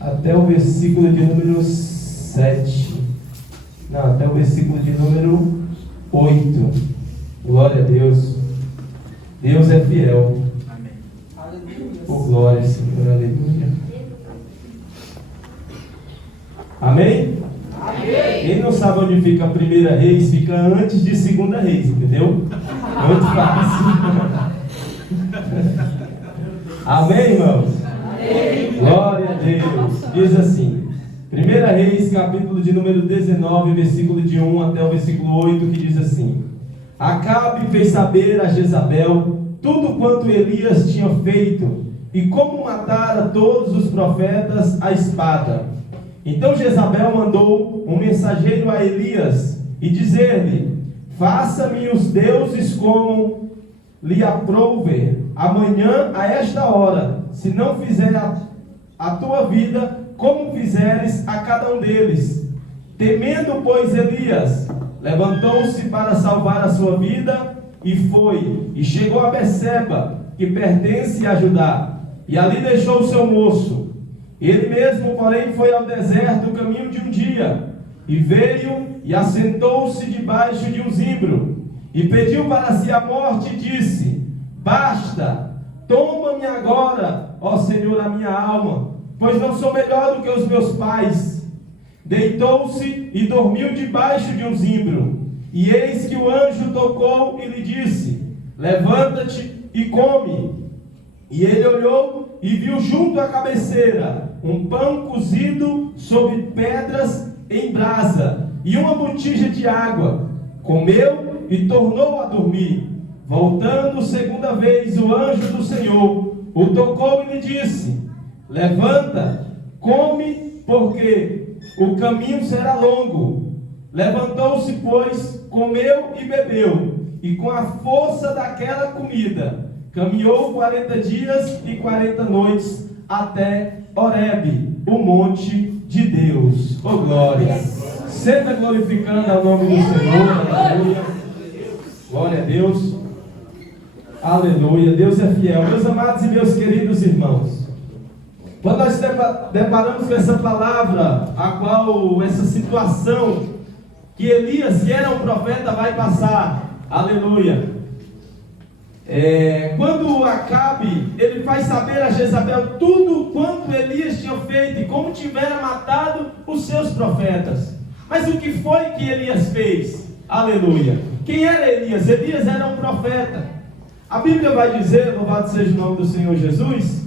até o versículo de número 7. Não, até o versículo de número 8. Glória a Deus. Deus é fiel. Amém. Por glória, Senhor. Aleluia. Amém? Amém? Quem não sabe onde fica a primeira Reis, fica antes de segunda Reis, entendeu? Muito fácil. Amém, irmãos? Amém. Glória a Deus. Diz assim, 1 Reis, capítulo de número 19, versículo de 1 até o versículo 8, que diz assim: Acabe fez saber a Jezabel tudo quanto Elias tinha feito, e como matara todos os profetas à espada. Então Jezabel mandou um mensageiro a Elias, e dizer-lhe: Faça-me os deuses como lhe aprouver, amanhã a esta hora, se não fizer a tua vida como fizeres a cada um deles. Temendo, pois, Elias, levantou-se para salvar a sua vida, e foi, e chegou a Berseba, que pertence a Judá, e ali deixou o seu moço. Ele mesmo, porém, foi ao deserto o caminho de um dia, e veio e assentou-se debaixo de um zimbro, e pediu para si a morte, e disse: Basta, toma-me agora, ó Senhor, a minha alma, pois não sou melhor do que os meus pais. Deitou-se e dormiu debaixo de um zimbro. E eis que o anjo tocou e lhe disse: Levanta-te e come. E ele olhou e viu junto à cabeceira um pão cozido sobre pedras em brasa e uma botija de água. Comeu e tornou a dormir. Voltando segunda vez, o anjo do Senhor o tocou e lhe disse: Levanta, come, porque o caminho será longo. Levantou-se, pois, comeu e bebeu, e com a força daquela comida caminhou 40 dias e 40 noites até Horebe, o monte de Deus. Oh glória! Sempre glorificando ao nome do Senhor. Aleluia. Glória a Deus. Aleluia. Deus é fiel. Meus amados e meus queridos irmãos, quando nós deparamos com essa palavra, a qual essa situação que Elias, que era um profeta, vai passar, aleluia, quando Acabe, ele faz saber a Jezabel tudo quanto Elias tinha feito e como tivera matado os seus profetas. Mas o que foi que Elias fez? Aleluia. Quem era Elias? Elias era um profeta. A Bíblia vai dizer, louvado seja o nome do Senhor Jesus,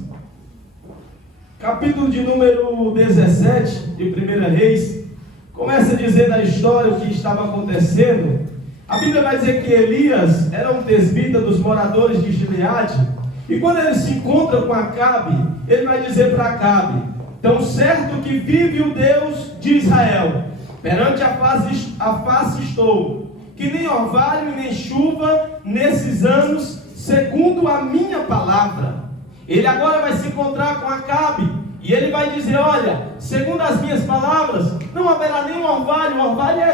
capítulo de número 17 de 1 Reis, começa dizendo a história, o que estava acontecendo. A Bíblia vai dizer que Elias era um tesbita dos moradores de Gileade, e quando ele se encontra com Acabe, ele vai dizer para Acabe: Tão certo que vive o Deus de Israel, perante a face estou, que nem orvalho e nem chuva nesses anos, segundo a minha palavra. Ele agora vai se encontrar com Acabe, e ele vai dizer: olha, segundo as minhas palavras, não haverá nenhum orvalho. O orvalho é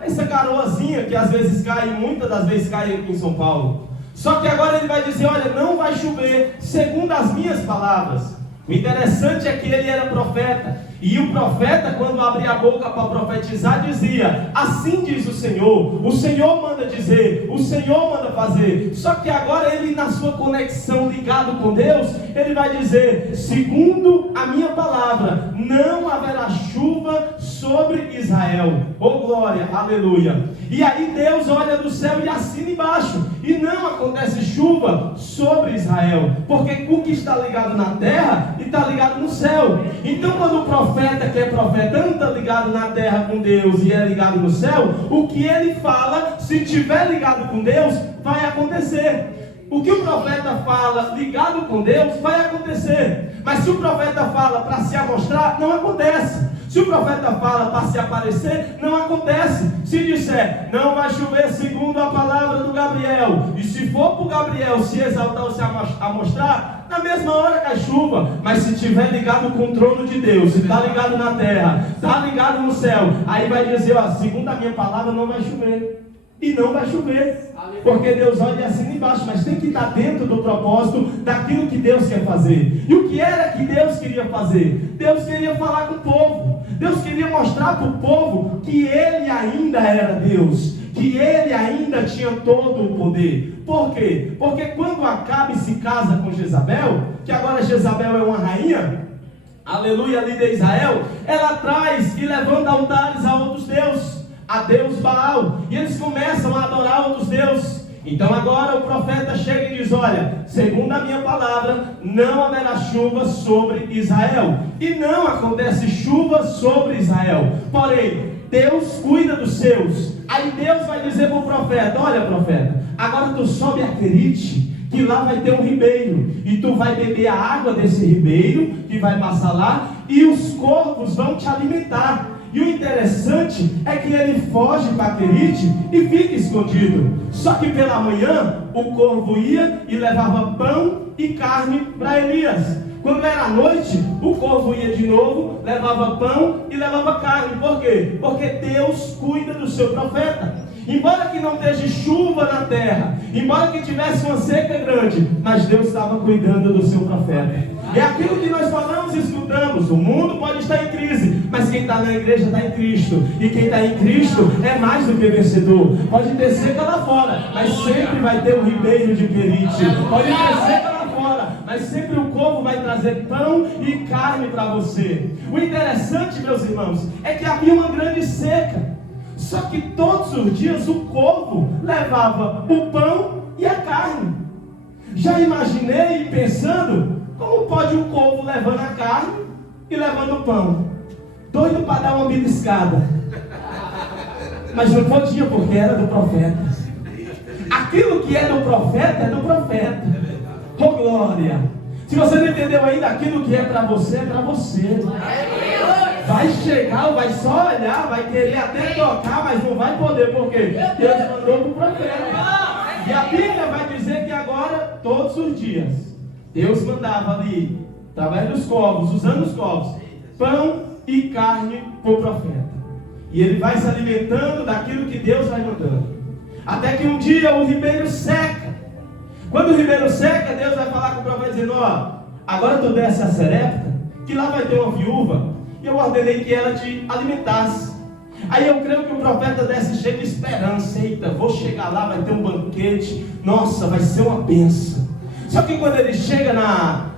essa garoazinha que às vezes cai, muitas das vezes cai aqui em São Paulo. Só que agora ele vai dizer: olha, não vai chover, segundo as minhas palavras. O interessante é que ele era profeta, e o profeta, quando abria a boca para profetizar, dizia: assim diz o Senhor manda dizer, o Senhor manda fazer. Só que agora ele, na sua conexão ligado com Deus, ele vai dizer: segundo a minha palavra, não haverá chuva sobre Israel. Oh glória, aleluia. E aí Deus olha do céu e assina embaixo, e não acontece chuva sobre Israel, porque o que está ligado na terra está ligado no céu. Então quando o profeta, que é profeta, anda ligado na terra com Deus e é ligado no céu, o que ele fala, se estiver ligado com Deus, vai acontecer. O que o profeta fala ligado com Deus, vai acontecer. Mas se o profeta fala para se amostrar, não acontece. Se o profeta fala para se aparecer, não acontece. Se disser: não vai chover segundo a palavra do Gabriel, e se for para o Gabriel se exaltar ou se amostrar, na mesma hora cai chuva. Mas se estiver ligado com o trono de Deus, se está ligado na terra, está ligado no céu, aí vai dizer: ó, segundo a minha palavra não vai chover. e não vai chover. Porque Deus olha assim embaixo, mas tem que estar dentro do propósito daquilo que Deus quer fazer. E o que era que Deus queria fazer? Deus queria falar com o povo. Deus queria mostrar para o povo que Ele ainda era Deus, que Ele ainda tinha todo o poder. Por quê? Porque quando Acabe se casa com Jezabel, que agora Jezabel é uma rainha, aleluia, ali de Israel, ela traz e levanta altares a outros deuses, a Deus Baal, e eles começam a adorar outros deuses. Então agora o profeta chega e diz: olha, segundo a minha palavra, não haverá chuva sobre Israel. E não acontece chuva sobre Israel. Porém, Deus cuida dos seus. Aí Deus vai dizer para o profeta: olha, profeta, agora tu sobe a Querite, que lá vai ter um ribeiro, e tu vai beber a água desse ribeiro, que vai passar lá, e os corvos vão te alimentar. E o interessante é que ele foge para Querite e fica escondido. Só que pela manhã o corvo ia e levava pão e carne para Elias. Quando era à noite, o corvo ia de novo, levava pão e levava carne. Por quê? Porque Deus cuida do seu profeta. Embora que não esteja chuva na terra, embora que tivesse uma seca grande, mas Deus estava cuidando do seu profeta. É aquilo que nós falamos e escutamos: o mundo pode estar em crise, mas quem está na igreja está em Cristo. E quem está em Cristo é mais do que vencedor. Pode ter seca lá fora, mas sempre vai ter um ribeiro de Querite. Pode ter seca lá fora, mas sempre o corvo vai trazer pão e carne para você. O interessante, meus irmãos, é que havia uma grande seca. Só que todos os dias o corvo levava o pão e a carne. Já imaginei pensando: como pode um corvo levando a carne e levando o pão? Doido para dar uma beliscada. Mas não podia, porque era do profeta. Aquilo que é do profeta. Oh glória! Se você não entendeu ainda, aquilo que é para você, é para você. Vai chegar, vai só olhar, vai querer até tocar, mas não vai poder, porque Deus mandou para o profeta. E a Bíblia vai dizer que agora, todos os dias, Deus mandava ali, através dos corvos, usando os corvos, pão e carne para o profeta. E ele vai se alimentando daquilo que Deus vai mandando. Até que um dia o ribeiro seca. Quando o ribeiro seca, Deus vai falar com o profeta dizendo: ó, agora tu desce a Serepta, que lá vai ter uma viúva, e eu ordenei que ela te alimentasse. Aí eu creio que o profeta desce cheio de esperança: eita, vou chegar lá, vai ter um banquete, nossa, vai ser uma bênção. Só que quando ele chega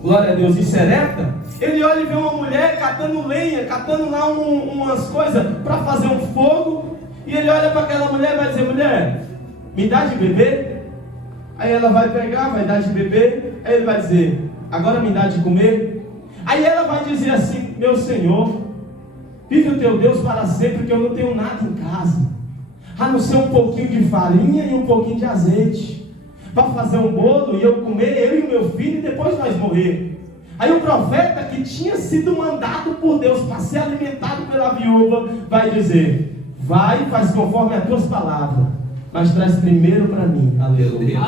glória a Deus, em Serepta, ele olha e vê uma mulher catando lenha, catando lá umas coisas para fazer um fogo. E ele olha para aquela mulher e vai dizer: mulher, me dá de beber? Aí ela vai pegar, vai dar de beber. Aí ele vai dizer: agora me dá de comer? Aí ela vai dizer assim: meu Senhor, vive o teu Deus para sempre, que eu não tenho nada em casa, a não ser um pouquinho de farinha e um pouquinho de azeite, para fazer um bolo e eu comer, eu e o meu filho, e depois nós morrer. Aí o profeta, que tinha sido mandado por Deus para ser alimentado pela viúva, vai dizer: vai e faz conforme as tuas palavras, mas traz primeiro para mim. Aleluia.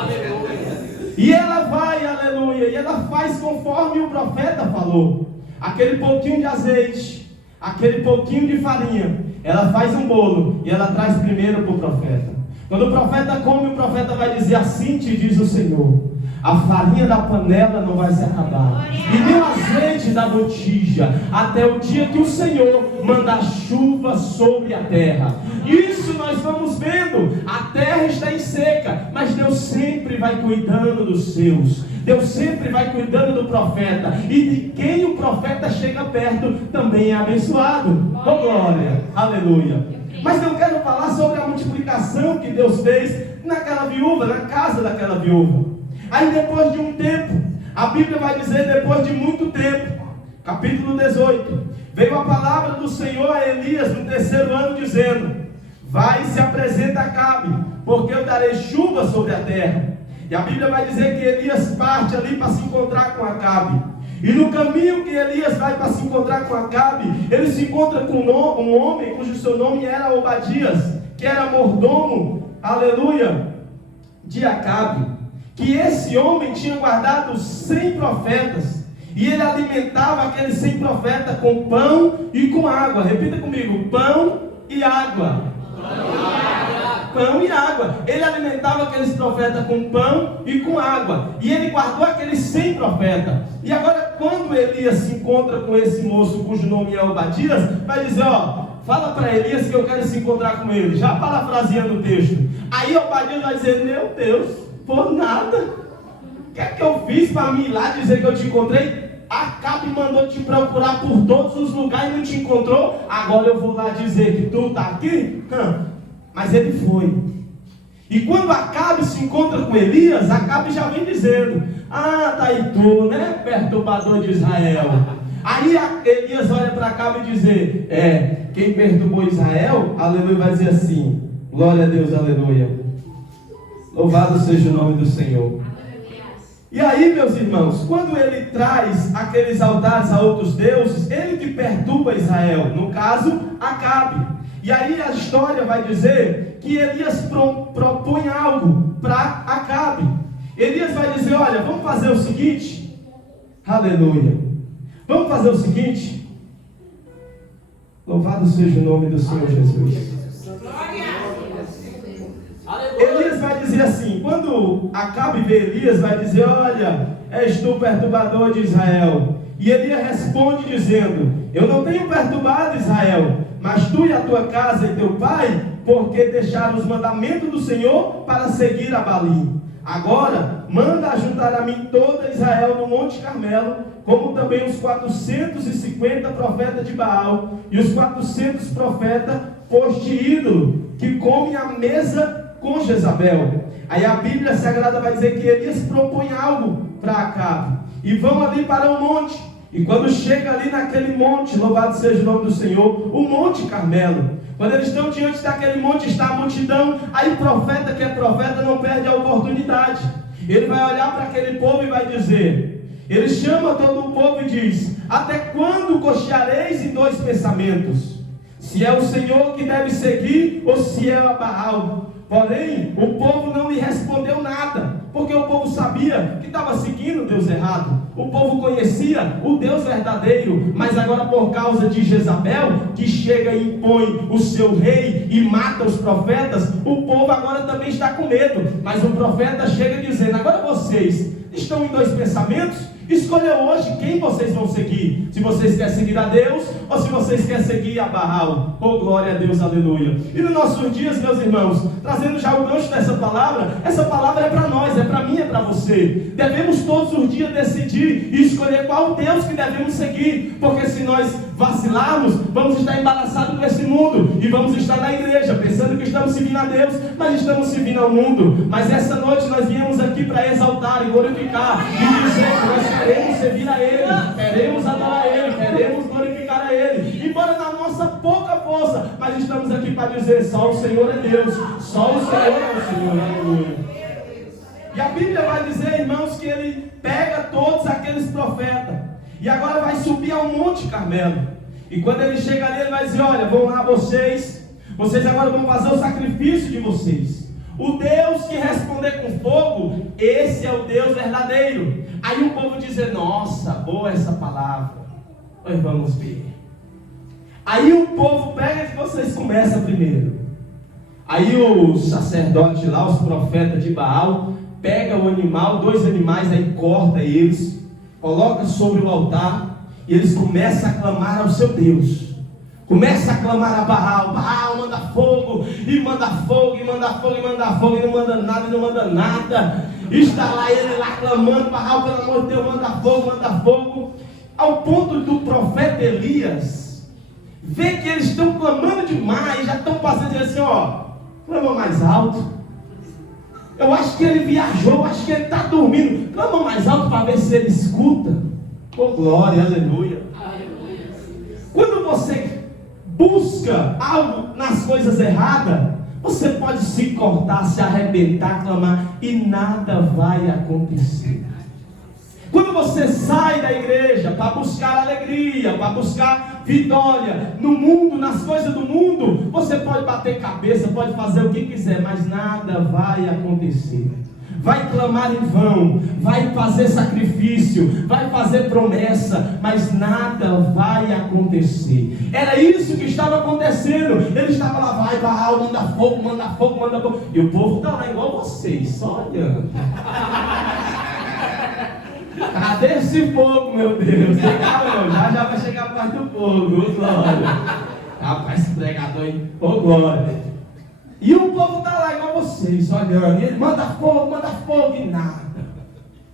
E ela vai, aleluia, e ela faz conforme o profeta falou. Aquele pouquinho de azeite, aquele pouquinho de farinha, ela faz um bolo e ela traz primeiro para o profeta. Quando o profeta come, o profeta vai dizer: assim te diz o Senhor, a farinha da panela não vai se acabar, e nem o azeite da botija, até o dia que o Senhor mandar chuva sobre a terra. Isso nós vamos vendo. A terra está em seca, mas Deus sempre vai cuidando dos seus. Deus sempre vai cuidando do profeta, e de quem o profeta chega perto também é abençoado. Oh glória, aleluia. Mas eu quero falar sobre a multiplicação que Deus fez naquela viúva, na casa daquela viúva. Aí depois de um tempo, a Bíblia vai dizer: depois de muito tempo, capítulo 18, veio a palavra do Senhor a Elias no 3º ano, dizendo: vai e se apresenta a Acabe, porque eu darei chuva sobre a terra. E a Bíblia vai dizer que Elias parte ali para se encontrar com Acabe. E no caminho que Elias vai para se encontrar com Acabe, ele se encontra com um homem cujo seu nome era Obadias, que era mordomo, aleluia, de Acabe. Que esse homem tinha guardado 100 profetas, e ele alimentava aqueles 100 profetas com pão e com água. Repita comigo: pão e água. Pão e água. Ele alimentava aqueles profetas com pão e com água. E ele guardou aqueles 100 profetas. E agora, quando Elias se encontra com esse moço cujo nome é Obadias, vai dizer, ó, fala para Elias que eu quero se encontrar com ele. Já parafraseando o texto. Aí Obadias vai dizer, meu Deus, por nada. O que é que eu fiz para mim ir lá dizer que eu te encontrei? Acabe mandou te procurar por todos os lugares e não te encontrou. Agora eu vou lá dizer que tu está aqui? Mas ele foi. E quando Acabe se encontra com Elias, Acabe já vem dizendo, ah, tá aí tu, né, perturbador de Israel. Aí Elias olha para Acabe e dizer, quem perturbou Israel, aleluia, vai dizer assim, glória a Deus, aleluia. Louvado seja o nome do Senhor. E aí, meus irmãos, quando ele traz aqueles altares a outros deuses, ele que perturba Israel, no caso, Acabe. E aí a história vai dizer que Elias propõe algo para Acabe. Elias vai dizer, olha, vamos fazer o seguinte, aleluia, vamos fazer o seguinte, louvado seja o nome do Senhor Jesus. Elias vai dizer assim, quando Acabe vê Elias, vai dizer, olha, és tu perturbador de Israel. E Elias responde dizendo, eu não tenho perturbado Israel, mas tu e a tua casa e teu pai, porque deixaram os mandamentos do Senhor para seguir a Balim. Agora, manda ajuntar a mim toda Israel no Monte Carmelo, como também os 450 profetas de Baal, e os 400 profetas poste ídolo, que comem à mesa com Jezabel. Aí a Bíblia Sagrada vai dizer que Elias propõe algo para Acabe, e vão ali para o monte. E quando chega ali naquele monte, louvado seja o nome do Senhor, o Monte Carmelo, quando eles estão diante daquele monte, está a multidão. Aí o profeta que é profeta não perde a oportunidade. Ele vai olhar para aquele povo e vai dizer, ele chama todo o povo e diz, até quando cocheareis em dois pensamentos? Se é o Senhor que deve seguir ou se é a Baal? Porém, o povo não lhe respondeu nada, porque o povo sabia que estava seguindo o Deus errado. O povo conhecia o Deus verdadeiro, mas agora por causa de Jezabel, que chega e impõe o seu rei e mata os profetas, o povo agora também está com medo. Mas o profeta chega dizendo, agora vocês estão em dois pensamentos? Escolha hoje quem vocês vão seguir. Se vocês querem seguir a Deus ou se vocês querem seguir a Baal. Oh, glória a Deus, aleluia. E nos nossos dias, meus irmãos, trazendo já o gancho dessa palavra, essa palavra é para nós, é para mim, é para você. Devemos todos os dias decidir e escolher qual Deus que devemos seguir. Porque se nós vacilarmos, vamos estar embaraçados com esse mundo e vamos estar na igreja pensando que estamos servindo a Deus, mas estamos servindo ao mundo. Mas essa noite nós viemos aqui para exaltar e glorificar e dizer que nós queremos servir a Ele, queremos adorar a Ele, queremos glorificar a Ele, embora na nossa pouca força, mas estamos aqui para dizer, só o Senhor é Deus, só o Senhor é o Senhor, aleluia. E a Bíblia vai dizer, irmãos, que Ele pega todos aqueles profetas, e agora vai subir ao Monte Carmelo, e quando Ele chega ali, Ele vai dizer, olha, vão lá vocês agora vão fazer o sacrifício de vocês. O Deus que responder com fogo, esse é o Deus verdadeiro. Aí o povo diz, nossa, boa essa palavra. Pois vamos ver. Aí o povo pega e vocês começam primeiro. Aí o sacerdote lá, os profetas de Baal, pega o animal, 2 animais, aí corta eles, coloca sobre o altar, e eles começam a clamar ao seu Deus. Começa a clamar a Baal, Baal manda fogo, e manda fogo, e manda fogo, e manda fogo, e não manda nada, e não manda nada. Está lá ele lá clamando, Baal, pelo amor de Deus, manda fogo, ao ponto do profeta Elias ver que eles estão clamando demais, já estão passando assim, clama mais alto. Eu acho que ele viajou, eu acho que ele está dormindo, clama mais alto para ver se ele escuta. Oh glória, aleluia. Quando você busca algo nas coisas erradas, você pode se cortar, se arrebentar, clamar, e nada vai acontecer. Quando você sai da igreja para buscar alegria, para buscar vitória no mundo, nas coisas do mundo, você pode bater cabeça, pode fazer o que quiser, mas nada vai acontecer. vai clamar em vão, vai fazer sacrifício, vai fazer promessa, mas nada vai acontecer. Era isso que estava acontecendo. Ele estava lá, vai Baal, manda fogo, manda fogo, manda fogo. E o povo está lá igual vocês, só olhando. Cadê esse fogo, meu Deus? Já vai chegar perto do fogo, glória. Rapaz, esse pregador aí, ô glória. E o povo está lá igual vocês, olhando. E ele manda fogo e nada.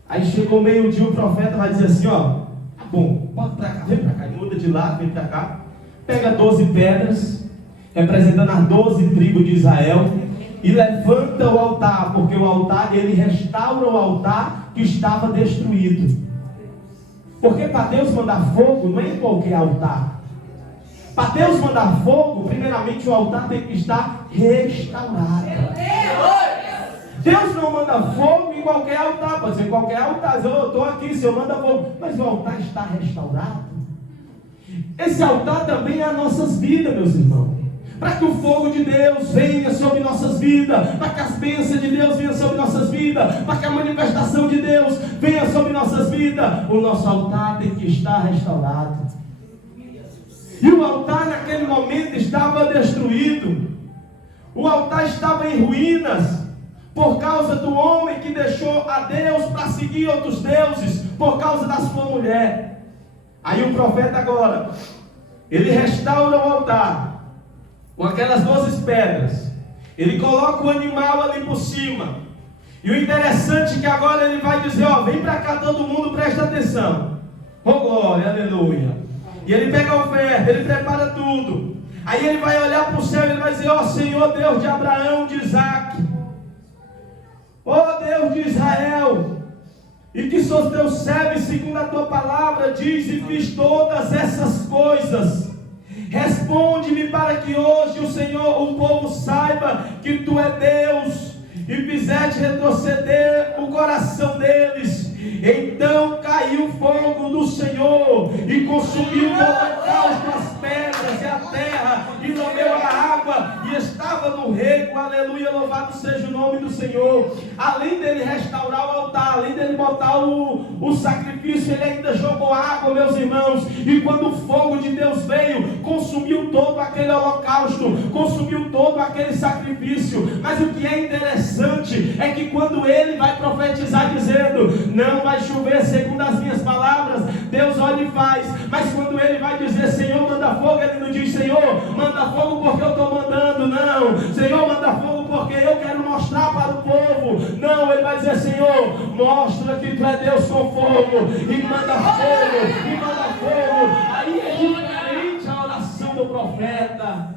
Aí chegou meio-dia, o profeta vai dizer assim, ó, tá bom, bota pra cá, vem pra cá. E muda de lado, vem pra cá. Pega 12 pedras, representando as 12 tribos de Israel, e levanta o altar, porque o altar, ele restaura o altar que estava destruído. Porque para Deus mandar fogo, não é em qualquer altar. Para Deus mandar fogo, primeiramente o altar tem que estar restaurado. Deus não manda fogo em qualquer altar. Pode ser em qualquer altar. Eu estou aqui, Senhor, manda fogo. Mas o altar está restaurado. Esse altar também é as nossas vidas, meus irmãos. Para que o fogo de Deus venha sobre nossas vidas, para que as bênçãos de Deus venham sobre nossas vidas, para que a manifestação de Deus venha sobre nossas vidas, o nosso altar tem que estar restaurado. E o altar naquele momento estava destruído. O altar estava em ruínas por causa do homem que deixou a Deus para seguir outros deuses, por causa da sua mulher. Aí o profeta agora, ele restaura o altar com aquelas 12 pedras. Ele coloca o animal ali por cima. E o interessante é que agora ele vai dizer, ó, vem para cá todo mundo, presta atenção. Oh glória, aleluia. E ele pega a oferta, ele prepara tudo. Aí ele vai olhar para o céu e ele vai dizer, ó Senhor Deus de Abraão, de Isaac, ó Deus de Israel, e que sou teu servo, segundo a tua palavra diz, e fiz todas essas coisas. Responde-me para que hoje o Senhor, o povo saiba que tu é Deus, e fizeste retroceder o coração deles. Então caiu fogo do Senhor e consumiu o holocausto, as pedras e a terra, e lambeu a água, e estava no rego. Aleluia, louvado seja o nome do Senhor. Além dele restaurar o altar, além dele botar o sacrifício, ele ainda jogou água, meus irmãos. E quando o fogo de Deus veio, consumiu todo aquele holocausto, consumiu todo aquele sacrifício. Mas o que é interessante é que quando ele vai profetizar dizendo, não vai chover segundo as minhas palavras, Deus olha e faz. Mas quando ele vai dizer, Senhor manda fogo, ele não diz, Senhor manda fogo porque eu estou mandando, não. Senhor manda fogo porque eu quero mostrar para o povo, não. Ele vai dizer, Senhor mostra que tu é Deus com fogo, e manda fogo, e manda fogo. Aí é diferente a oração do profeta.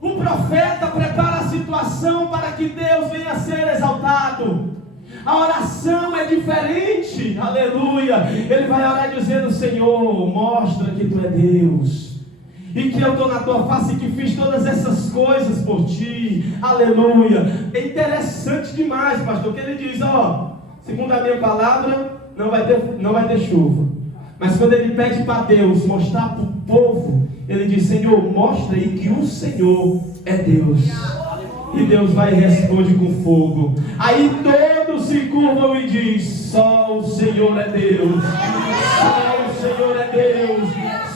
O profeta prepara a situação para que Deus venha a ser exaltado. A oração é diferente, aleluia. Ele vai orar dizendo, Senhor, mostra que tu é Deus, e que eu estou na tua face, e que fiz todas essas coisas por ti, aleluia. É interessante demais, pastor, que ele diz, ó, segundo a minha palavra, não vai ter chuva. Mas quando ele pede para Deus mostrar para o povo, ele diz, Senhor, mostra aí que o Senhor é Deus. E Deus vai e responde com fogo. Aí todos se curvam e diz, só o Senhor é Deus, só o Senhor é Deus,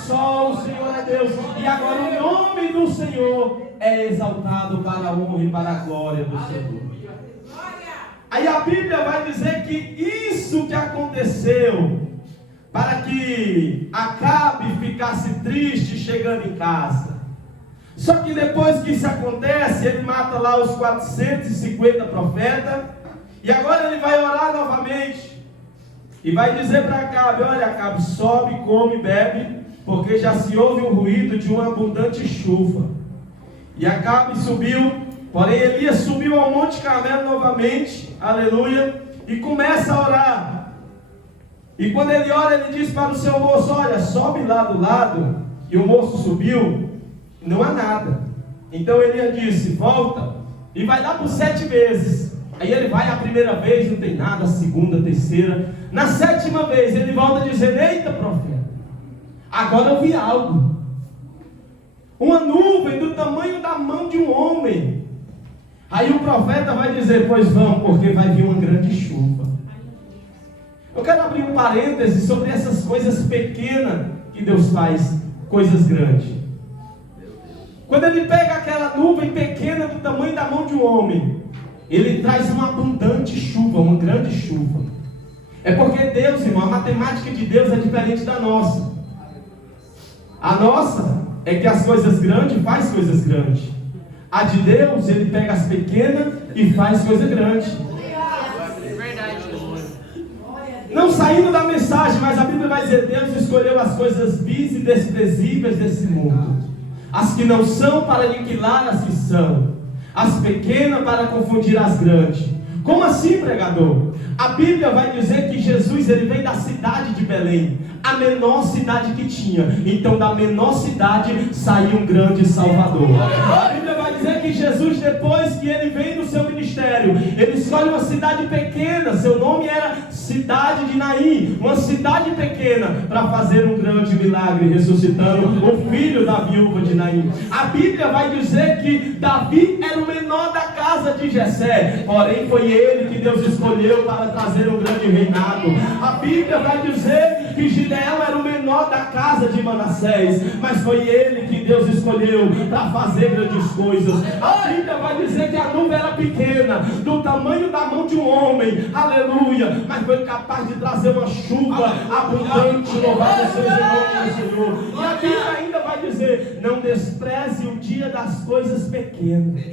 só o Senhor é Deus. E agora o nome do Senhor é exaltado para a honra e para a glória do Senhor. Aí a Bíblia vai dizer que isso que aconteceu, para que Acabe ficasse triste chegando em casa. Só que depois que isso acontece, ele mata lá os 450 profetas, e agora ele vai orar novamente, e vai dizer para Acabe, olha Acabe, sobe, come, bebe, porque já se ouve um ruído de uma abundante chuva. E Acabe subiu, porém Elias subiu ao Monte Carmelo novamente, aleluia, e começa a orar. E quando ele ora, ele diz para o seu moço, olha, sobe lá do lado, e o moço subiu, não há nada. Então Elias disse, volta, e vai dar por 7 vezes. Aí ele vai a primeira vez, não tem nada, a segunda, a terceira. Na 7ª vez, ele volta dizendo, eita profeta, agora eu vi algo. Uma nuvem do tamanho da mão de um homem. Aí o profeta vai dizer: pois vamos, porque vai vir uma grande chuva. Eu quero abrir um parêntese sobre essas coisas pequenas que Deus faz, coisas grandes. Quando Ele pega aquela nuvem pequena do tamanho da mão de um homem, Ele traz uma abundante chuva, uma grande chuva. É porque Deus, irmão, a matemática de Deus é diferente da nossa. A nossa é que as coisas grandes faz coisas grandes. A de Deus, Ele pega as pequenas e faz coisas grandes. Não saindo da mensagem, mas a Bíblia vai dizer: Deus escolheu as coisas vis e desprezíveis desse mundo, as que não são para aniquilar as que são, as pequenas para confundir as grandes. Como assim, pregador? A Bíblia vai dizer que Jesus, ele vem da cidade de Belém, a menor cidade que tinha. Então da menor cidade saiu um grande Salvador. A Bíblia vai dizer que Jesus, depois que ele vem do seu ministério, ele escolhe uma cidade pequena. Seu nome era Cidade de Naim, uma cidade pequena, para fazer um grande milagre, ressuscitando o filho da viúva de Naim. A Bíblia vai dizer que Davi era o menor da casa de Jessé, porém foi ele que Deus escolheu para trazer um grande reinado. A Bíblia vai dizer que Gideão era o menor da casa de Manassés, mas foi ele que Deus escolheu para fazer grandes coisas. A Bíblia vai dizer que a nuvem era pequena, do tamanho da mão de um homem, aleluia, mas foi capaz de trazer uma chuva abundante. Louvado seja o nome do Senhor. E a Bíblia ainda vai dizer: não despreze o dia das coisas pequenas.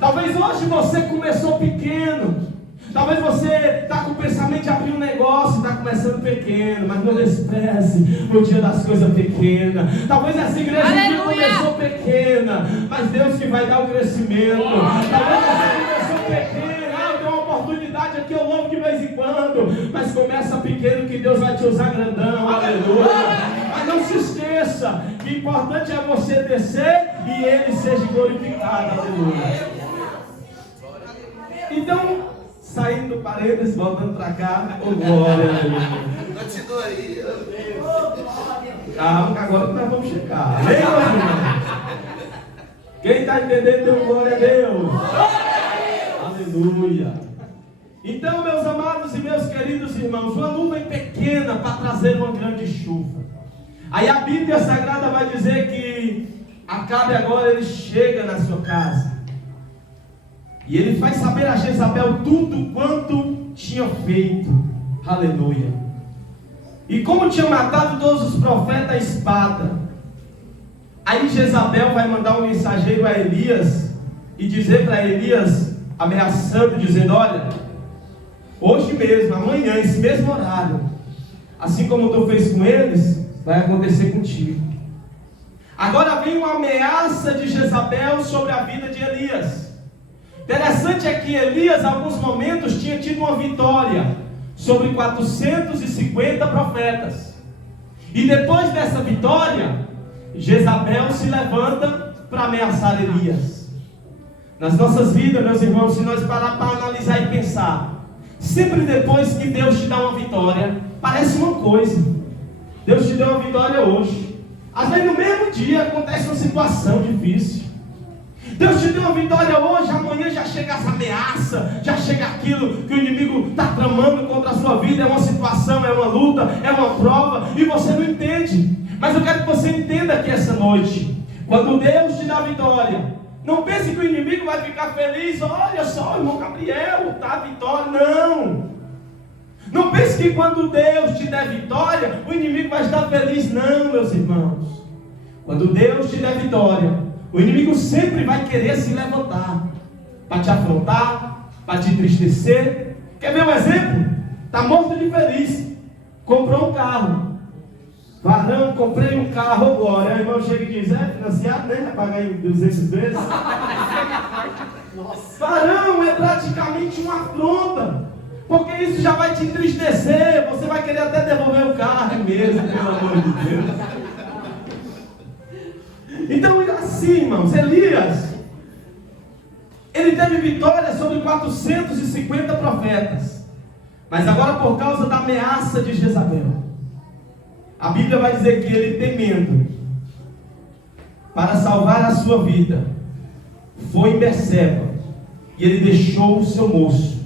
Talvez hoje você começou pequeno. Talvez você está com o pensamento de abrir um negócio, está começando pequeno, mas não despreze o dia das coisas pequenas. Talvez essa igreja começou pequena, mas Deus que vai dar o crescimento. Talvez você começou pequena, eu tenho uma oportunidade aqui, eu louvo de vez em quando, mas começa pequeno que Deus vai te usar grandão, aleluia. Mas não se esqueça que o importante é você descer e Ele seja glorificado, aleluia. Então, saindo do parênteses, voltando para cá, oh glória, continua aí. Calma, que agora nós vamos checar. Quem está entendendo, deu glória a Deus. Aleluia. Então, meus amados e meus queridos irmãos, uma nuvem pequena para trazer uma grande chuva. Aí a Bíblia Sagrada vai dizer que Acabe agora, ele chega na sua casa. E ele faz saber a Jezabel tudo quanto tinha feito. Aleluia. E como tinha matado todos os profetas à espada. Aí Jezabel vai mandar um mensageiro a Elias e dizer para Elias, ameaçando, dizendo: olha, hoje mesmo, amanhã, esse mesmo horário, assim como tu fez com eles, vai acontecer contigo. Agora vem uma ameaça de Jezabel sobre a vida de Elias. Interessante é que Elias, em alguns momentos, tinha tido uma vitória sobre 450 profetas. E depois dessa vitória, Jezabel se levanta para ameaçar Elias. Nas nossas vidas, meus irmãos, se nós parar para analisar e pensar, sempre depois que Deus te dá uma vitória, parece uma coisa. Deus te deu uma vitória hoje. Às vezes no mesmo dia acontece uma situação difícil. Deus te deu uma vitória hoje, amanhã já chega essa ameaça, já chega aquilo que o inimigo está tramando contra a sua vida. É uma situação, é uma luta, é uma prova, e você não entende. Mas eu quero que você entenda aqui essa noite, quando Deus te dá a vitória, não pense que o inimigo vai ficar feliz. Olha só, o irmão Gabriel está a vitória. Não. Não pense que quando Deus te der vitória, o inimigo vai estar feliz. Não, meus irmãos. Quando Deus te der vitória, o inimigo sempre vai querer se levantar para te afrontar, para te entristecer. Quer ver um exemplo? Está morto de feliz, comprou um carro. Varão, comprei um carro, glória. Aí o irmão chega e diz: é financiado, né? Vai pagar em 200 vezes. Varão, é praticamente uma afronta, porque isso já vai te entristecer. Você vai querer até devolver o carro mesmo, pelo amor de Deus. Então, assim, irmãos, Elias, ele teve vitória sobre 450 profetas. Mas agora, por causa da ameaça de Jezabel, a Bíblia vai dizer que ele, temendo para salvar a sua vida, foi em Berseba e ele deixou o seu moço.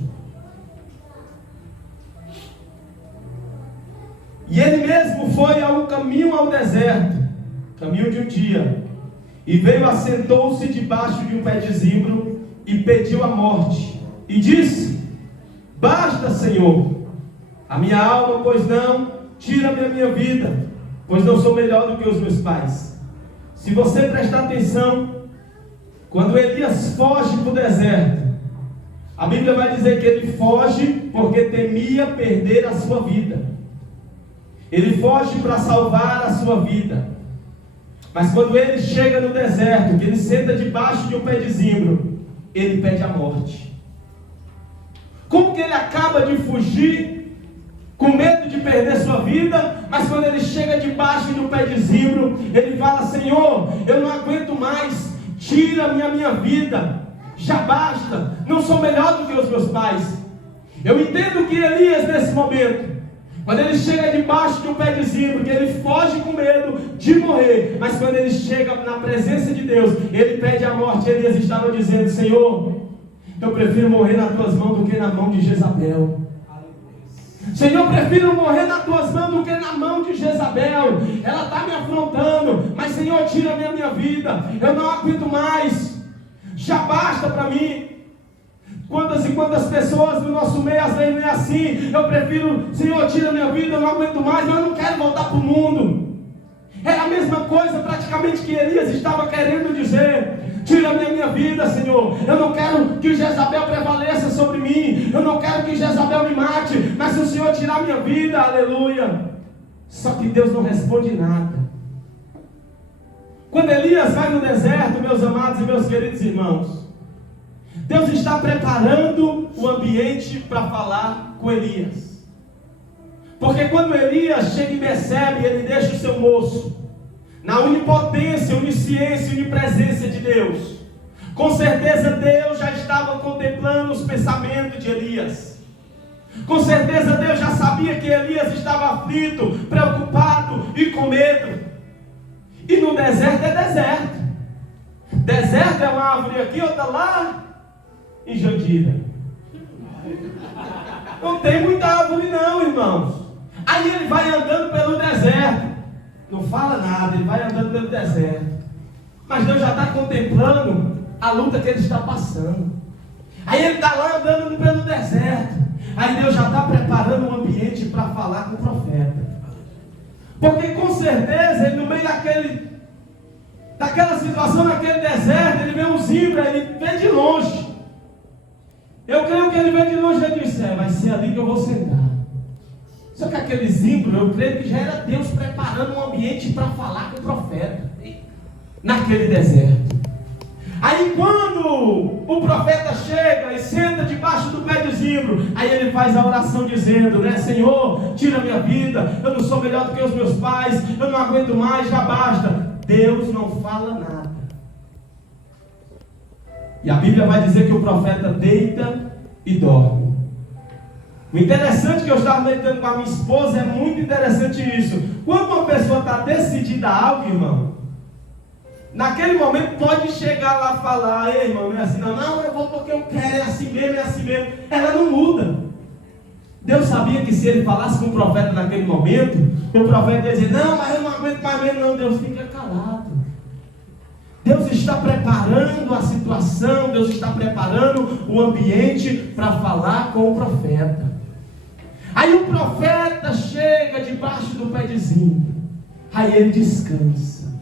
E ele mesmo foi ao caminho ao deserto, caminho de um dia, e veio, assentou-se debaixo de um pé de zimbro e pediu a morte, e disse: basta, Senhor, a minha alma, pois não, tira-me a minha vida, pois não sou melhor do que os meus pais. Se você prestar atenção, quando Elias foge para o deserto, a Bíblia vai dizer que ele foge porque temia perder a sua vida. Ele foge para salvar a sua vida. Mas quando ele chega no deserto, que ele senta debaixo de um pé de zimbro, ele pede a morte. Como que ele acaba de fugir, com medo de perder sua vida, mas quando ele chega debaixo de um pé de zimbro, ele fala: Senhor, eu não aguento mais, tira-me a minha vida, já basta, não sou melhor do que os meus pais. Eu entendo que Elias, nesse momento, quando ele chega debaixo de um pé de zimbro, que ele foge com medo de morrer, mas quando ele chega na presença de Deus, ele pede a morte. Elias estava dizendo: Senhor, eu prefiro morrer nas tuas mãos do que na mão de Jezabel. Senhor, eu prefiro morrer nas tuas mãos do que na mão de Jezabel. Ela está me afrontando, mas Senhor, tira-me a minha vida, eu não aguento mais, já basta para mim. Quantas e quantas pessoas no nosso meio às vezes não é assim: eu prefiro, Senhor, tira a minha vida, eu não aguento mais, mas eu não quero voltar para o mundo. É a mesma coisa praticamente que Elias estava querendo dizer: tira-me a minha vida, Senhor, eu não quero que Jezabel prevaleça sobre mim, eu não quero que Jezabel me mate, mas se o Senhor tirar a minha vida, aleluia. Só que Deus não responde nada. Quando Elias vai no deserto, meus amados e meus queridos irmãos, Deus está preparando o ambiente para falar com Elias. Porque quando Elias chega em Berseba, ele deixa o seu moço na onipotência, onisciência e onipresença de Deus. Com certeza Deus já estava contemplando os pensamentos de Elias. Com certeza Deus já sabia que Elias estava aflito, preocupado e com medo. E no deserto é deserto. Deserto é uma árvore aqui, outra lá em Jandira. Não tem muita árvore não, irmãos. Aí ele vai andando pelo deserto, não fala nada, ele vai andando pelo deserto, mas Deus já está contemplando a luta que ele está passando. Aí ele está lá andando pelo deserto, aí Deus já está preparando um ambiente para falar com o profeta. Porque com certeza ele, no meio daquela situação, naquele deserto, ele vê um zimbro, ele vê de longe. Eu creio que ele vê de longe e disse: vai ser ali que eu vou sentar. Só que aquele zimbro, eu creio que já era Deus preparando um ambiente para falar com o profeta naquele deserto. Aí quando o profeta chega e senta debaixo do pé de zimbro, aí ele faz a oração dizendo, né: Senhor, tira a minha vida, eu não sou melhor do que os meus pais, eu não aguento mais, já basta. Deus não fala nada. E a Bíblia vai dizer que o profeta deita e dorme. O interessante que eu estava meditando com a minha esposa, é muito interessante isso. Quando uma pessoa está decidida a algo, irmão, naquele momento pode chegar lá e falar: ei, irmão, não é assim não, eu vou porque eu quero, é assim mesmo. Ela não muda. Deus sabia que se ele falasse com o profeta naquele momento, o profeta ia dizer: não, mas eu não aguento mais mesmo não. Deus fica calado. Deus está preparando a situação, Deus está preparando o ambiente para falar com o profeta. Aí o profeta chega debaixo do pé de zimbro, aí ele descansa.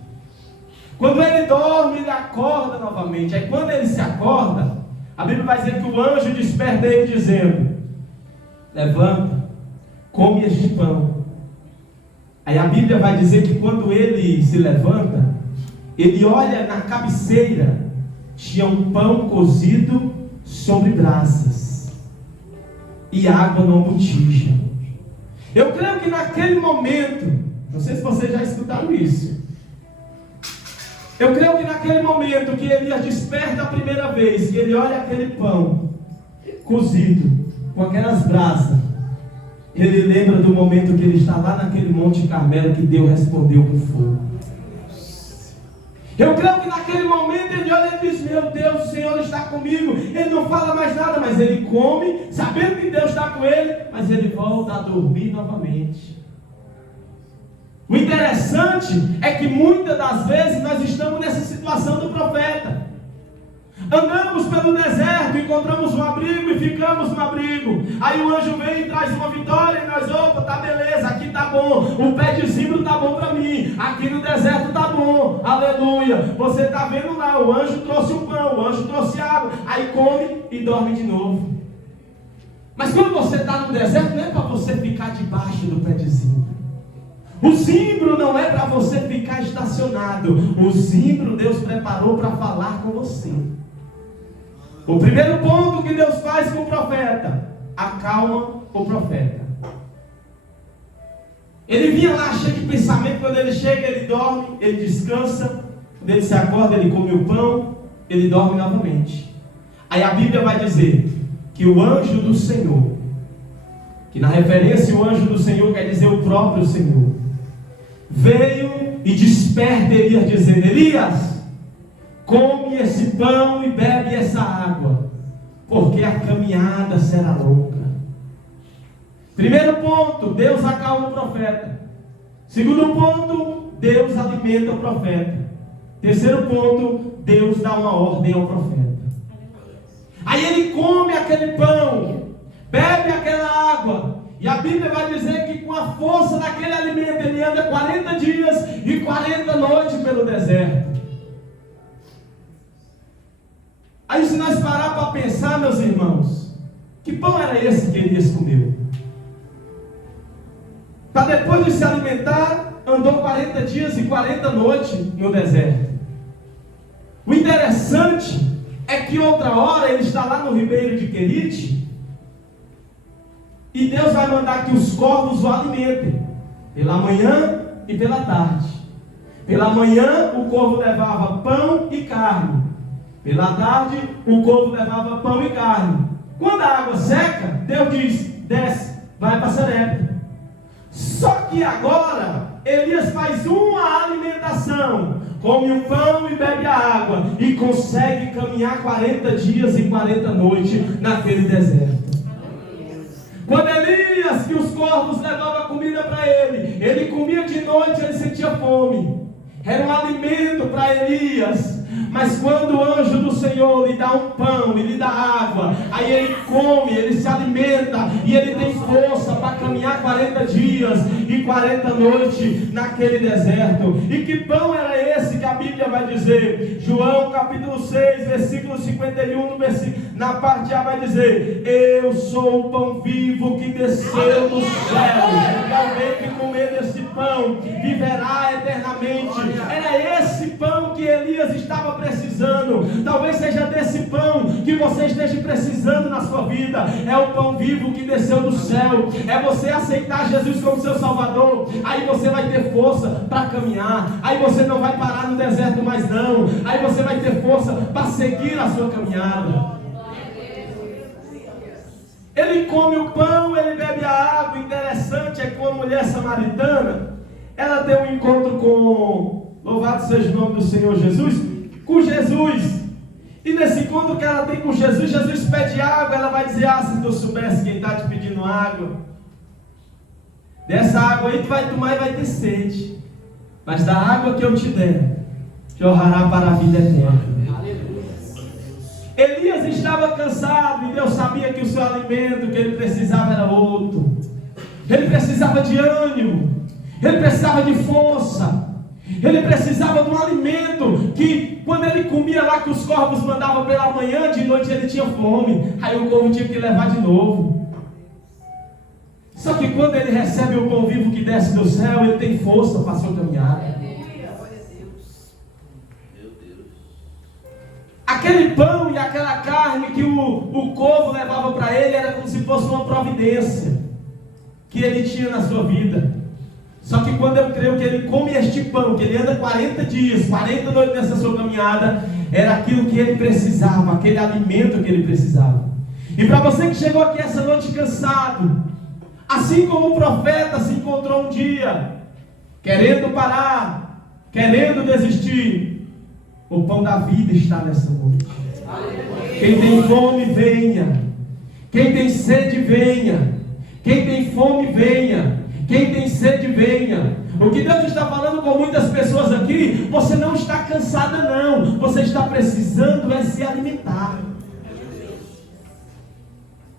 Quando ele dorme, ele acorda novamente. Aí quando ele se acorda, a Bíblia vai dizer que o anjo desperta ele dizendo: levanta, come este pão. Aí a Bíblia vai dizer que quando ele se levanta, ele olha na cabeceira, tinha um pão cozido sobre brasas e água numa botija. Eu creio que naquele momento, não sei se vocês já escutaram isso, eu creio que naquele momento que Elias desperta a primeira vez, que ele olha aquele pão cozido com aquelas brasas, ele lembra do momento que ele está lá naquele Monte Carmelo, que Deus respondeu com fogo. Eu creio que naquele momento ele olha e diz: meu Deus, o Senhor está comigo. Ele não fala mais nada, mas ele come, sabendo que Deus está com ele, mas ele volta a dormir novamente. O interessante é que muitas das vezes nós estamos nessa situação do profeta. Andamos pelo deserto, encontramos um abrigo e ficamos no abrigo. Aí o anjo vem e traz uma vitória e nós, opa, tá beleza, aqui tá bom. O pé de zimbro tá bom para mim. Aqui no deserto tá bom, aleluia. Você tá vendo lá, o anjo trouxe o pão, o anjo trouxe água. Aí come e dorme de novo. Mas quando você está no deserto, não é para você ficar debaixo do pé de zimbro. O zimbro não é para você ficar estacionado. O zimbro Deus preparou para falar com você. O primeiro ponto que Deus faz com o profeta: acalma o profeta. Ele vinha lá cheio de pensamento. Quando ele chega, ele dorme, ele descansa. Quando ele se acorda, ele come o pão, ele dorme novamente. Aí a Bíblia vai dizer que o anjo do Senhor, que na referência o anjo do Senhor quer dizer o próprio Senhor, veio e desperta Elias, dizendo: Elias, come esse pão e bebe essa água, porque a caminhada será longa. Primeiro ponto, Deus acalma o profeta. Segundo ponto, Deus alimenta o profeta. Terceiro ponto, Deus dá uma ordem ao profeta. Aí ele come aquele pão, bebe aquela água, e a Bíblia vai dizer que com a força daquele alimento ele anda 40 dias e 40 noites pelo deserto. Aí se nós parar para pensar, meus irmãos, que pão era esse que Elias comeu? Para depois de se alimentar, andou 40 dias e 40 noites no deserto. O interessante é que outra hora ele está lá no ribeiro de Querite, e Deus vai mandar que os corvos o alimentem, pela manhã e pela tarde. Pela manhã o corvo levava pão e carne, pela tarde o corvo levava pão e carne. Quando a água seca, Deus diz: desce, vai para Sarepta. Só que agora Elias faz uma alimentação, come o pão e bebe a água, e consegue caminhar 40 dias e 40 noites naquele deserto. Quando Elias, que os corvos levavam comida para ele comia de noite, ele sentia fome. Era um alimento para Elias. Mas quando o anjo do Senhor lhe dá um pão e lhe dá água, aí ele come, ele se alimenta, e ele tem força para caminhar 40 dias e 40 noites naquele deserto. E que pão era esse que a Bíblia vai dizer? João capítulo 6, versículo 51, na parte A vai dizer: eu sou o pão vivo que desceu do céu, e alguém que comer desse pão viverá eternamente. Era esse pão que Elias estava precisando. Talvez seja desse pão que você esteja precisando na sua vida. É o pão vivo que desceu do céu. É você aceitar Jesus como seu Salvador. Aí você vai ter força para caminhar. Aí você não vai parar no deserto mais não. Aí você vai ter força para seguir a sua caminhada. Ele come o pão, ele bebe a água. Interessante é que uma mulher samaritana, ela tem um encontro com, louvado seja o nome do Senhor Jesus, com Jesus. E nesse encontro que ela tem com Jesus, Jesus pede água. Ela vai dizer: ah, se tu soubesse quem está te pedindo água, dessa água aí tu vai tomar e vai ter sede, mas da água que eu te der, jorrará para a vida eterna. Elias estava cansado, e Deus sabia que o seu alimento que ele precisava era outro. Ele precisava de ânimo, ele precisava de força, ele precisava de um alimento que, quando ele comia lá, que os corvos mandavam pela manhã, de noite ele tinha fome, aí o corvo tinha que levar de novo. Só que quando ele recebe o pão vivo que desce do céu, ele tem força para a sua caminhada. Aquele pão e aquela carne que o corvo levava para ele era como se fosse uma providência que ele tinha na sua vida. Só que quando eu creio que ele come este pão, que ele anda 40 dias, 40 noites nessa sua caminhada, era aquilo que ele precisava, aquele alimento que ele precisava. E para você que chegou aqui essa noite cansado, assim como o profeta se encontrou um dia, querendo parar, querendo desistir, O pão da vida está nessa noite. Quem tem fome, venha. Quem tem sede, venha. Quem tem fome, venha. Quem tem sede, venha. O que Deus está falando com muitas pessoas aqui, você não está cansada não. Você está precisando se alimentar.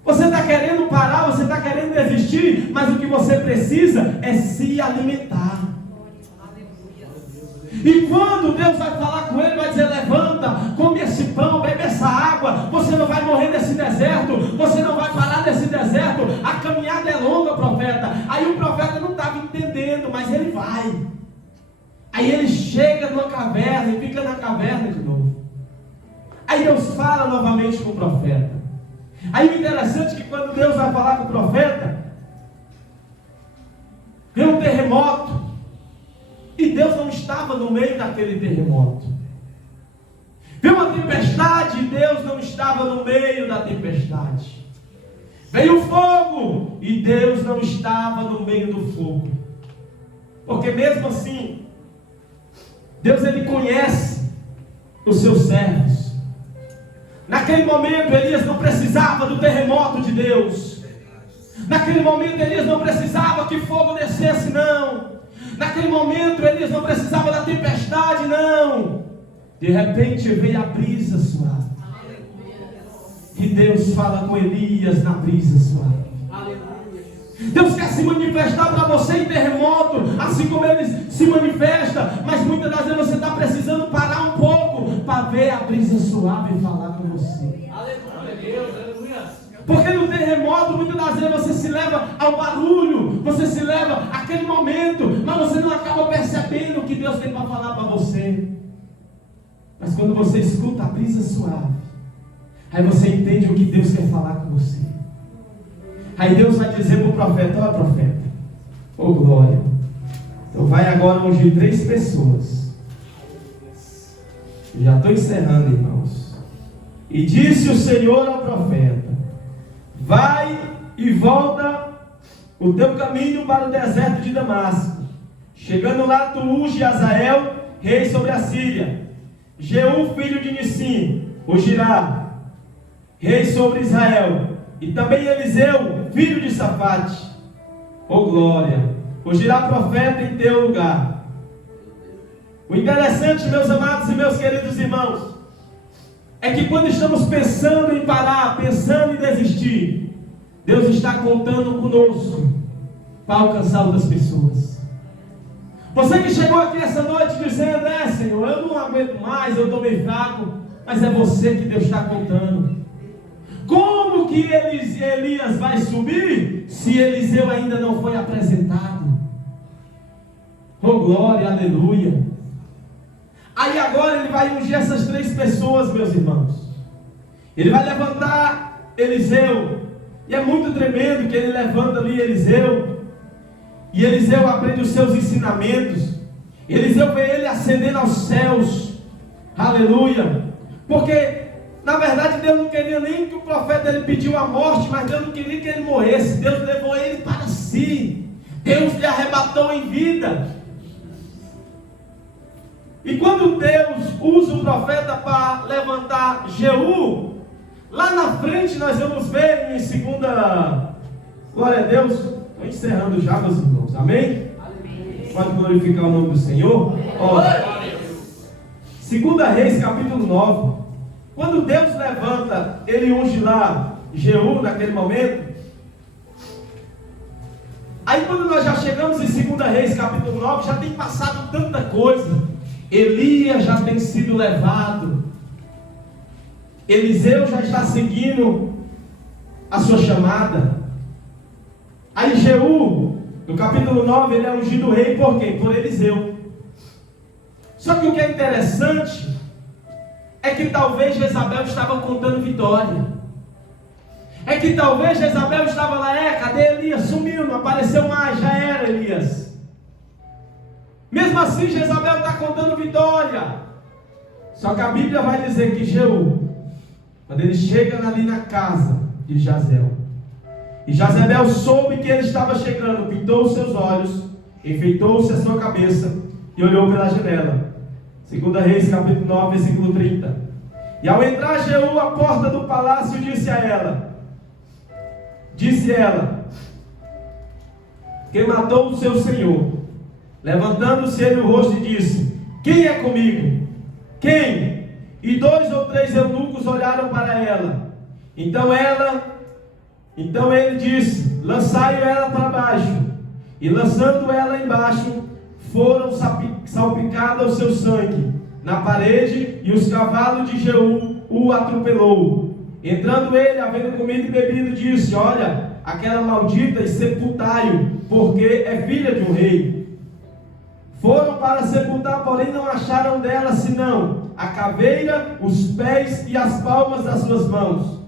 Você está querendo parar, você está querendo desistir, mas o que você precisa é se alimentar. E quando Deus vai falar com ele, vai dizer: levanta, come esse pão, bebe essa água. Você não vai morrer nesse deserto, você não vai parar nesse deserto. A caminhada é longa, profeta. Aí o profeta não estava entendendo, mas ele vai. Aí ele chega numa caverna e fica na caverna de novo. Aí Deus fala novamente com o profeta. Aí o interessante é que quando Deus vai falar com o profeta, vem um terremoto. E Deus não estava no meio daquele terremoto. Veio uma tempestade e Deus não estava no meio da tempestade. Veio fogo e Deus não estava no meio do fogo. Porque mesmo assim, Deus ele conhece os seus servos. Naquele momento Elias não precisava do terremoto de Deus. Naquele momento Elias não precisava que fogo descesse, não. Naquele momento Elias não precisava da tempestade, não. De repente veio a brisa suave. E Deus fala com Elias na brisa suave. Deus quer se manifestar para você em terremoto, assim como Ele se manifesta. Mas muitas das vezes você está precisando parar um pouco para ver a brisa suave e falar com você. Porque no terremoto, muitas das vezes você se leva ao barulho, você se leva àquele momento, mas você não acaba percebendo o que Deus tem para falar para você. Mas quando você escuta a brisa suave, aí você entende o que Deus quer falar com você. Aí Deus vai dizer para o profeta: ó profeta, ô glória, então vai agora ungir 3 pessoas. Já estou encerrando, irmãos. E disse o Senhor ao profeta: vai e volta o teu caminho para o deserto de Damasco. Chegando lá, tu unge Azael, rei sobre a Síria. Jeú, filho de Nissim, ungirá, rei sobre Israel. E também Eliseu, filho de Safate, ô glória, ungirá profeta em teu lugar. O interessante, meus amados e meus queridos irmãos, é que quando estamos pensando em parar, pensando em desistir, Deus está contando conosco para alcançar outras pessoas. Você que chegou aqui essa noite dizendo: Senhor, eu não aguento mais, eu estou meio fraco. Mas é você que Deus está contando. Como que Elias vai subir se Eliseu ainda não foi apresentado? Oh glória, aleluia. Aí agora ele vai ungir essas 3 pessoas, meus irmãos. Ele vai levantar Eliseu. E é muito tremendo que ele levanta ali Eliseu. E Eliseu aprende os seus ensinamentos. Eliseu vê ele ascendendo aos céus. Aleluia. Porque na verdade Deus não queria nem que o profeta ele pediu a morte, mas Deus não queria que ele morresse. Deus levou ele para si. Deus lhe arrebatou em vida. E quando Deus usa o profeta para levantar Jeú, lá na frente nós vamos ver em 2, glória a Deus, estou encerrando já, meus irmãos, amém? Pode glorificar o nome do Senhor. Ó, 2 Reis capítulo 9, quando Deus levanta, ele unge lá Jeú naquele momento. Aí quando nós já chegamos em 2 Reis capítulo 9, já tem passado tanta coisa. Elias já tem sido levado. Eliseu já está seguindo a sua chamada. Aí Jeú, no capítulo 9, ele é ungido rei por quem? Por Eliseu. Só que o que é interessante é que talvez Jezabel estava contando vitória. É que talvez Jezabel estava lá: cadê Elias? Sumiu, não apareceu mais, já era Elias. Mesmo assim Jezabel está contando vitória. Só que a Bíblia vai dizer que Jeú, quando ele chega ali na casa de Jazel, e Jezabel soube que ele estava chegando, pintou os seus olhos, enfeitou-se a sua cabeça e olhou pela janela. 2 Reis, capítulo 9, versículo 30. E ao entrar Jeú à porta do palácio, disse ela, quem matou o seu senhor? Levantando-se ele o rosto e disse, quem é comigo? Quem? E 2 ou 3 eunucos olharam para ela. Então ele disse, lançai ela para baixo. E lançando ela embaixo, foram salpicados o seu sangue na parede, e os cavalos de Jeú o atropelou. Entrando ele, havendo comido e bebido, disse, olha, aquela maldita, e sepultai-o, porque é filha de um rei. Foram para sepultar, porém não acharam dela senão a caveira, os pés e as palmas das suas mãos.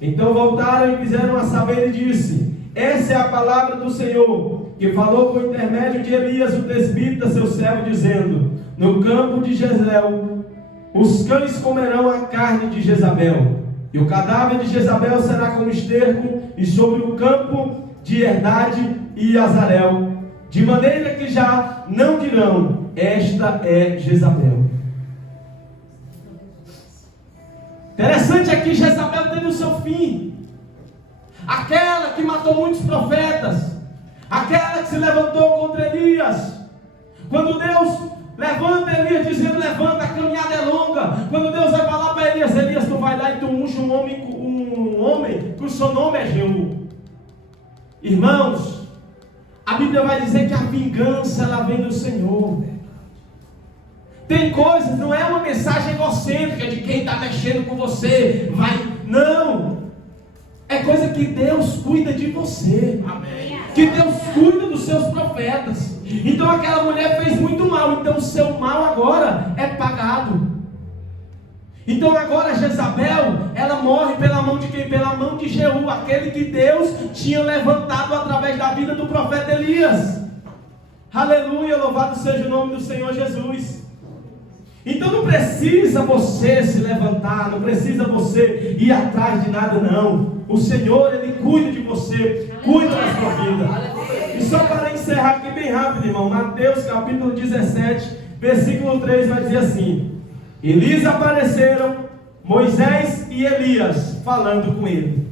Então voltaram e fizeram a saber, e disse, essa é a palavra do Senhor, que falou por intermédio de Elias, o tesbita, seu servo, dizendo, no campo de Jezreel, os cães comerão a carne de Jezabel, e o cadáver de Jezabel será como esterco, e sobre o campo de Herdade e Azarel, de maneira que já não dirão, esta é Jezabel. Interessante é que Jezabel teve o seu fim. Aquela que matou muitos profetas, aquela que se levantou contra Elias. Quando Deus levanta Elias dizendo, levanta, a caminhada é longa. Quando Deus vai falar para Elias, Elias, tu vai lá e tu unge um homem que o seu nome é Jeú. Irmãos, a Bíblia vai dizer que a vingança ela vem do Senhor. Tem coisas, não é uma mensagem egocêntrica de quem está mexendo com você, não, é coisa que Deus cuida de você. Amém. Que Deus cuida dos seus profetas. Então aquela mulher fez muito mal, então o seu mal agora é pagado. Então agora Jezabel, ela morre pela mão de quem? Pela mão de Jeú, aquele que Deus tinha levantado através da vida do profeta Elias. Aleluia, louvado seja o nome do Senhor Jesus. Então não precisa você se levantar, não precisa você ir atrás de nada, não. O Senhor, Ele cuida de você, cuida da sua vida. E só para encerrar aqui bem rápido, irmão, Mateus capítulo 17, versículo 3 vai dizer assim: e lhes apareceram Moisés e Elias falando com ele.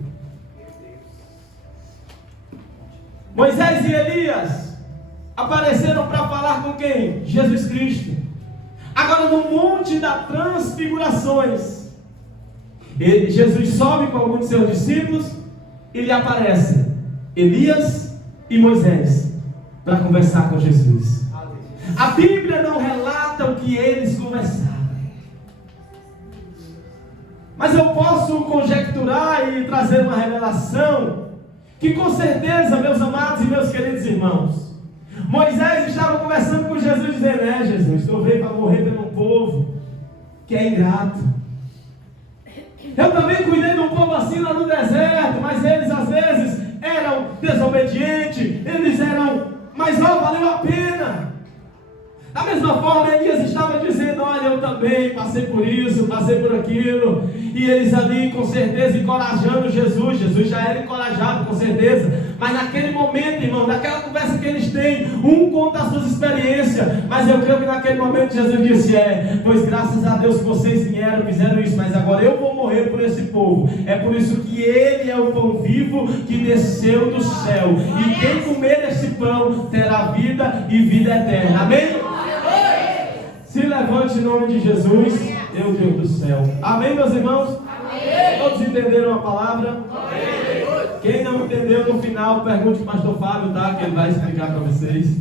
Moisés e Elias apareceram para falar com quem? Jesus Cristo. Agora no monte das transfigurações, Jesus sobe com alguns de seus discípulos e lhe aparecem Elias e Moisés para conversar com Jesus. A Bíblia não relata o que eles conversaram, mas eu posso conjecturar e trazer uma revelação que com certeza, meus amados e meus queridos irmãos, Moisés estava conversando com Jesus, dizendo: Jesus, eu veio para morrer pelo povo que é ingrato. Eu também cuidei de um povo assim lá no deserto, mas eles às vezes eram desobedientes, eles eram, mas valeu a pena. Da mesma forma, Elias estava dizendo: olha, eu também passei por isso, passei por aquilo. E eles ali, com certeza, encorajando Jesus. Jesus já era encorajado, com certeza. Mas naquele momento, irmão, naquela conversa que eles têm, um conta as suas experiências. Mas eu creio que naquele momento Jesus disse: pois graças a Deus que vocês fizeram isso. Mas agora eu vou morrer por esse povo. É por isso que Ele é o pão vivo que desceu do céu. E quem comer esse pão terá vida e vida eterna. Amém? Se levante em nome de Jesus, meu Deus do céu. Amém, meus irmãos? Amém. Todos entenderam a palavra? Amém. Quem não entendeu no final, pergunte para o pastor Fábio, tá? Que ele vai explicar para vocês.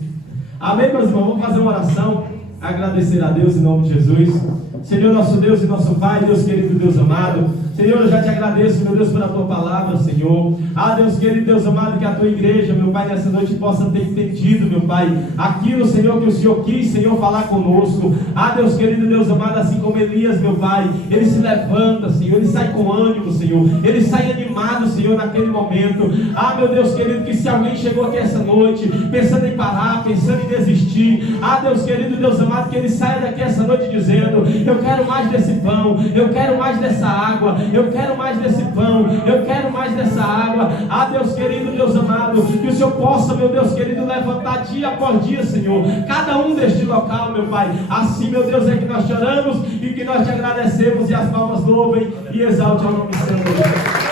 Amém, meus irmãos? Vamos fazer uma oração, agradecer a Deus em nome de Jesus. Senhor, nosso Deus e nosso Pai, Deus querido, Deus amado, Senhor, eu já te agradeço, meu Deus, pela tua palavra, Senhor. Deus querido, Deus amado, que a tua igreja, meu Pai, nessa noite possa ter entendido, meu Pai, aquilo, Senhor, que o Senhor quis, Senhor, falar conosco. Deus querido, Deus amado, assim como Elias, meu Pai, ele se levanta, Senhor, ele sai com ânimo, Senhor, ele sai animado, Senhor, naquele momento. Meu Deus querido, que se alguém chegou aqui essa noite pensando em parar, pensando em desistir, Deus querido, Deus amado, que ele saia daqui essa noite dizendo: eu quero mais desse pão, eu quero mais dessa água, eu quero mais desse pão, eu quero mais dessa água. Ah, Deus querido, Deus amado, que o Senhor possa, meu Deus querido, levantar dia após dia, Senhor, cada um deste local, meu Pai. Assim, meu Deus, é que nós choramos e que nós te agradecemos, e as palmas louvem e exalte ao nome santo de Jesus.